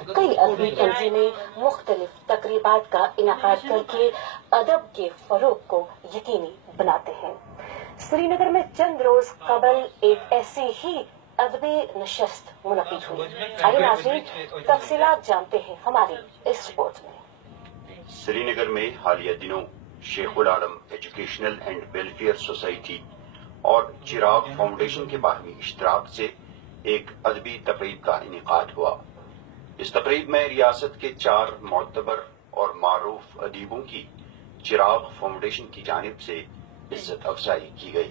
कई अदबी तंजीमें मुख्तलिफ तकरीबात का इनकाद करके अदब के फरोग को यकीनी बनाते हैं। श्रीनगर में चंद रोज कबल एक ऐसी ही अदबी नशस्त मुनक़िद हुई। आइए नाज़रीन, तफसीलात जानते हैं हमारी इस रिपोर्ट में। श्रीनगर में हालिया दिनों शेखुल आलम एजुकेशनल एंड वेलफेयर सोसाइटी और चिराग फाउंडेशन के बाहमी इश्तराक से एक अदबी तकरीब का इनेकाद हुआ। इस तकरीब में रियासत के 4 मोतबर और मारूफ अदीबों की चिराग फाउंडेशन की जानिब से इज्जत अफजाई की गई।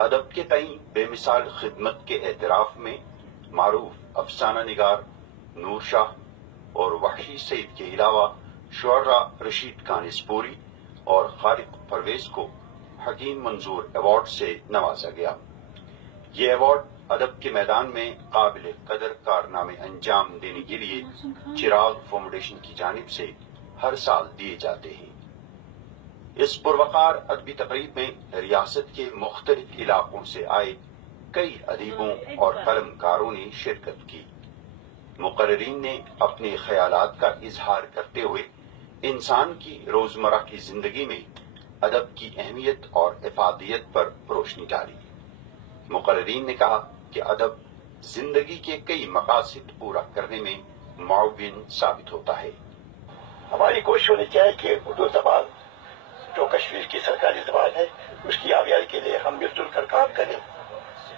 अदब के तई बेमिसाल खिदमत के एतराफ में मारूफ अफसाना निगार नूर शाह और वहशी सईद के अलावा शुअरा रशीद कानिसपुरी और खालिद परवेज को हकीम मंजूर अवार्ड से नवाजा गया। ये अवार्ड अदब के मैदान में काबिल कदर कारनामे अंजाम देने के लिए चिराग फाउंडेशन की जानिब से हर साल दिए जाते हैं। इस पुरवकार अदबी तकरीब में रियासत के मुख्तलिफ इलाकों से आए कई अदीबों और कलमकारों ने शिरकत की। मुकर्रिरीन ने अपने ख्यालात का इजहार करते हुए इंसान की रोजमर्रा की जिंदगी में अदब की अहमियत और इफादियत पर रोशनी डाली। मुकर्रिरीन ने कहा कि अदब जिंदगी के कई मकासद पूरा करने में मुआविन साबित होता है। हमारी कोशिश होनी चाहिए कि उर्दू जबान जो कश्मीर की सरकारी जबान है उसकी आबियाई के लिए हम मिलजुल कर काम करें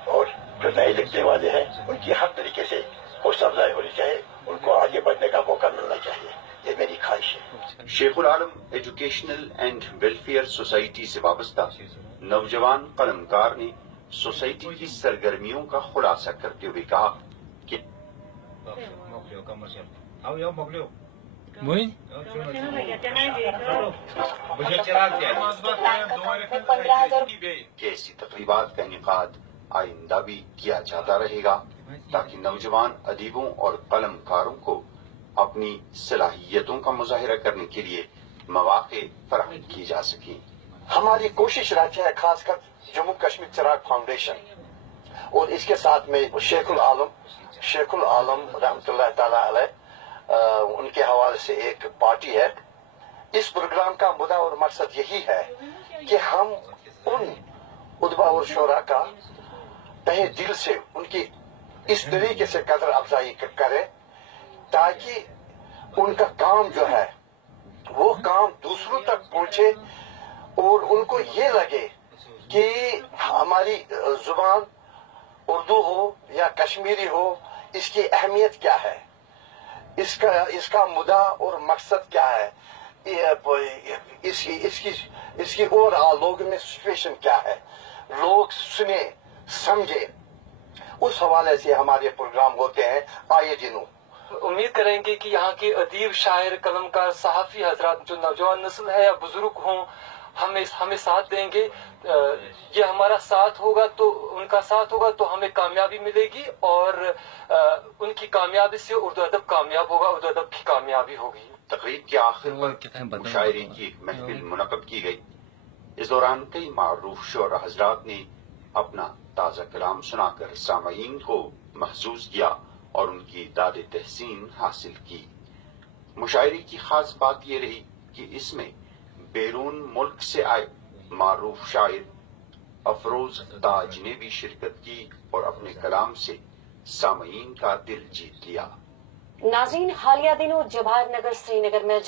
और जो नए लिखने वाले हैं उनकी हर तरीके से हौसला अफजाई होनी चाहिए, उनको आगे बढ़ने का मौका मिलना चाहिए। ये मेरी ख्वाहिश है। शेखुल आलम एजुकेशनल एंड वेलफेयर सोसाइटी से वाबस्ता नौजवान कलमकार ने सोसाइटी की सरगर्मियों का खुलासा करते हुए कहा कि ऐसी तकरीबात का इनेकाद आइंदा भी किया जाता रहेगा ताकि नौजवान अदीबों और कलमकारों को अपनी सलाहियतों का मुजाहिरा करने के लिए मौके फराहम की जा सके। हमारी कोशिश रहती है खासकर जम्मू कश्मीर चिराग फाउंडेशन और इसके साथ में शेखुल आलम रहमतुल्लाह ताला अलैह उनके हवाले से एक पार्टी है। इस प्रोग्राम का मुद्दा और मकसद यही है कि हम उन उदबा और शोरा का तहे दिल से उनकी इस तरीके से कदर अफजाई करें ताकि उनका काम जो है वो काम दूसरों तक पहुंचे और उनको ये लगे कि हमारी जुबान उर्दू हो या कश्मीरी हो, इसकी अहमियत क्या है, इसका मुद्दा और मकसद क्या है, इसकी और लोगों में सिचुएशन क्या है, लोग सुने समझे। उस हवाले से हमारे प्रोग्राम होते हैं आए दिनों। उम्मीद करेंगे कि यहाँ के अदीब, शायर, कलमकार, सहाफी हजरात जो नौजवान नस्ल है या बुजुर्ग हों हमें साथ देंगे। ये हमारा साथ होगा तो उनका साथ होगा तो हमें कामयाबी मिलेगी और उनकी कामयाबी से उर्दू अदब कामयाब होगा, उर्दू अदब की कामयाबी होगी। तकरीब के आखिर पर मुशायरे की एक महफिल मुनक़द की गई। इस दौरान कई मारूफ शुअरा हजरात ने अपना ताज़ा कलाम सुनाकर सामईन को महसूस किया और उनकी दाद तहसीन हासिल की। मुशायरे की खास बात यह रही कि इसमें बैरून मुल्क से आए मारूफ शायर अफरोज ताज ने भी शिरकत की और अपने कलाम से सामईन का दिल जीत लिया। नाज़रीन, हालिया दिनों जवाहर नगर श्रीनगर में